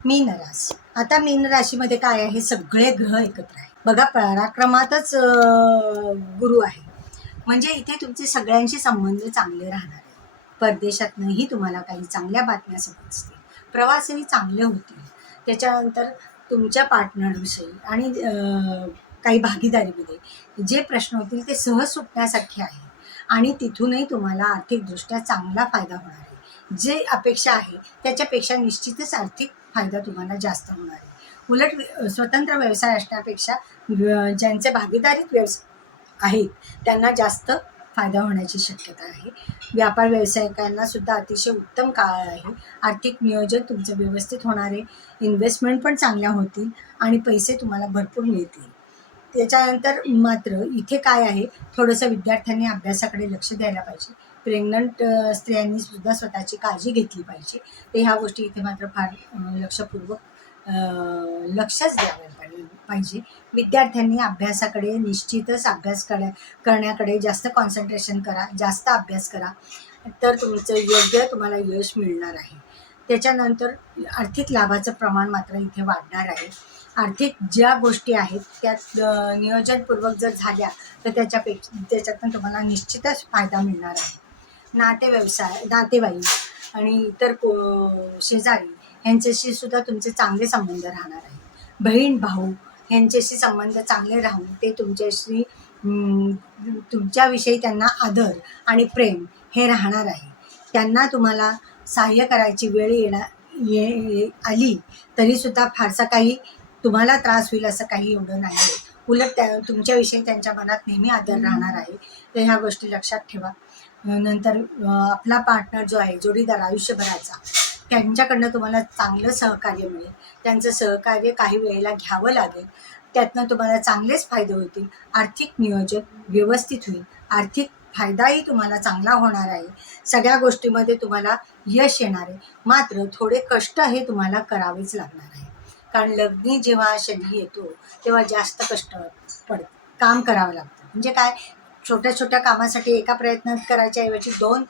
मीन राशी. आता मीन राशीमध्ये काय आहे, सगळे ग्रह एकत्र आहे बघा. पराक्रमातच गुरु आहे, म्हणजे इथे तुमचे सगळ्यांशी संबंध चांगले राहणार आहे. परदेशातनंही तुम्हाला काही चांगल्या बातम्या समजतील, प्रवासही चांगले होतील. त्याच्यानंतर तुमच्या पार्टनरविषयी आणि काही भागीदारीमध्ये जे प्रश्न होतील ते सहज सुटण्यासारखे आहे आणि तिथूनही तुम्हाला आर्थिकदृष्ट्या चांगला फायदा होणार आहे. जे अपेक्षा आहे त्याच्यापेक्षा निश्चितच आर्थिक फायदा तुम्हाला जास्त होणार आहे. उलट स्वतंत्र व्यवसाय असण्यापेक्षा ज्यांचे भागीदारीत व्यवसाय आहेत त्यांना जास्त फायदा होण्याची शक्यता आहे. व्यापार व्यावसायिकांना सुद्धा अतिशय उत्तम काळ आहे. आर्थिक नियोजन तुमचं व्यवस्थित होणार आहे. इन्व्हेस्टमेंट पण चांगल्या होतील आणि पैसे तुम्हाला भरपूर मिळतील. त्याच्यानंतर मात्र इथे काय आहे, थोडंसं विद्यार्थ्यांनी अभ्यासाकडे लक्ष द्यायला पाहिजे. प्रेग्नंट स्त्रियांनी सुद्धा स्वतःची काळजी घेतली पाहिजे. ते ह्या गोष्टी इथे मात्र फार लक्षपूर्वक लक्षच द्यावं पाहिजे. विद्यार्थ्यांनी अभ्यासाकडे निश्चितच करण्याकडे जास्त कॉन्सन्ट्रेशन करा, जास्त अभ्यास करा, तर तुमचं योग्य तुम्हाला यश मिळणार आहे. त्याच्यानंतर आर्थिक लाभाचं प्रमाण मात्र इथे वाढणार आहे. आर्थिक ज्या गोष्टी आहेत त्यात नियोजनपूर्वक जर झाल्या तर त्याच्यातून तुम्हाला निश्चितच फायदा मिळणार आहे. नातेवाईक आणि इतर शेजारी यांच्याशी सुद्धा तुमचे चांगले संबंध राहणार आहे. बहीण भाऊ यांच्याशी संबंध चांगले राहून ते तुमच्याविषयी त्यांना आदर आणि प्रेम हे राहणार आहे. त्यांना तुम्हाला सहाय्य करायची वेळ आली तरीसुद्धा फारसा काही तुम्हाला त्रास होईल असं काही एवढं नाही आहे. उलट तुमच्याविषयी त्यांच्या मनात नेहमी आदर राहणार आहे. तर ह्या गोष्टी लक्षात ठेवा. नंतर आपला पार्टनर जो आहे, जोडीदार आयुष्यभराचा, त्यांच्याकडनं तुम्हाला चांगलं सहकार्य मिळेल. त्यांचं सहकार्य काही वेळेला घ्यावं लागेल, त्यातनं तुम्हाला चांगलेच फायदे होतील. आर्थिक नियोजन व्यवस्थित होईल. आर्थिक फायदाही तुम्हाला चांगला होणार आहे. सगळ्या गोष्टीमध्ये तुम्हाला यश येणार आहे. मात्र थोडे कष्ट हे तुम्हाला करावेच लागणार आहे, कारण लग्नी जेव्हा शनी येतो तेव्हा जास्त कष्ट काम करावं लागतं. म्हणजे काय, छोट्या छोट्या कामासाठी एका प्रयत्न करायच्या ऐवजी 2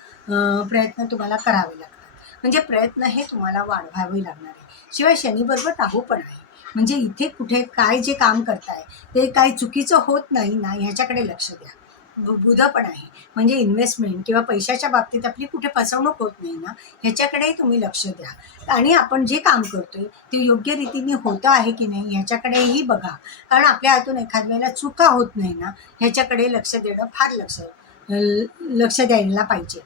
प्रयत्न तुम्हाला करावे लागतात. म्हणजे प्रयत्न हे तुम्हाला वाढवावे लागणार आहे. शिवाय शनीबरोबर राहू पण आहे, म्हणजे इथे कुठे काय जे काम करताय ते काय चुकीचं होत नाही ना, ह्याच्याकडे लक्ष द्या. बुध पण आहे, म्हणजे इन्व्हेस्टमेंट किंवा पैशाच्या बाबतीत आपली कुठे फसवणूक होत नाही ना, ह्याच्याकडेही तुम्ही लक्ष द्या. आणि आपण जे काम करतोय ते योग्य रीतीने होतं आहे की नाही ह्याच्याकडेही बघा, कारण आपल्या हातून एखाद वेळेला चुका होत नाही ना, ह्याच्याकडे लक्ष देणं फार लक्ष द्यायला पाहिजे.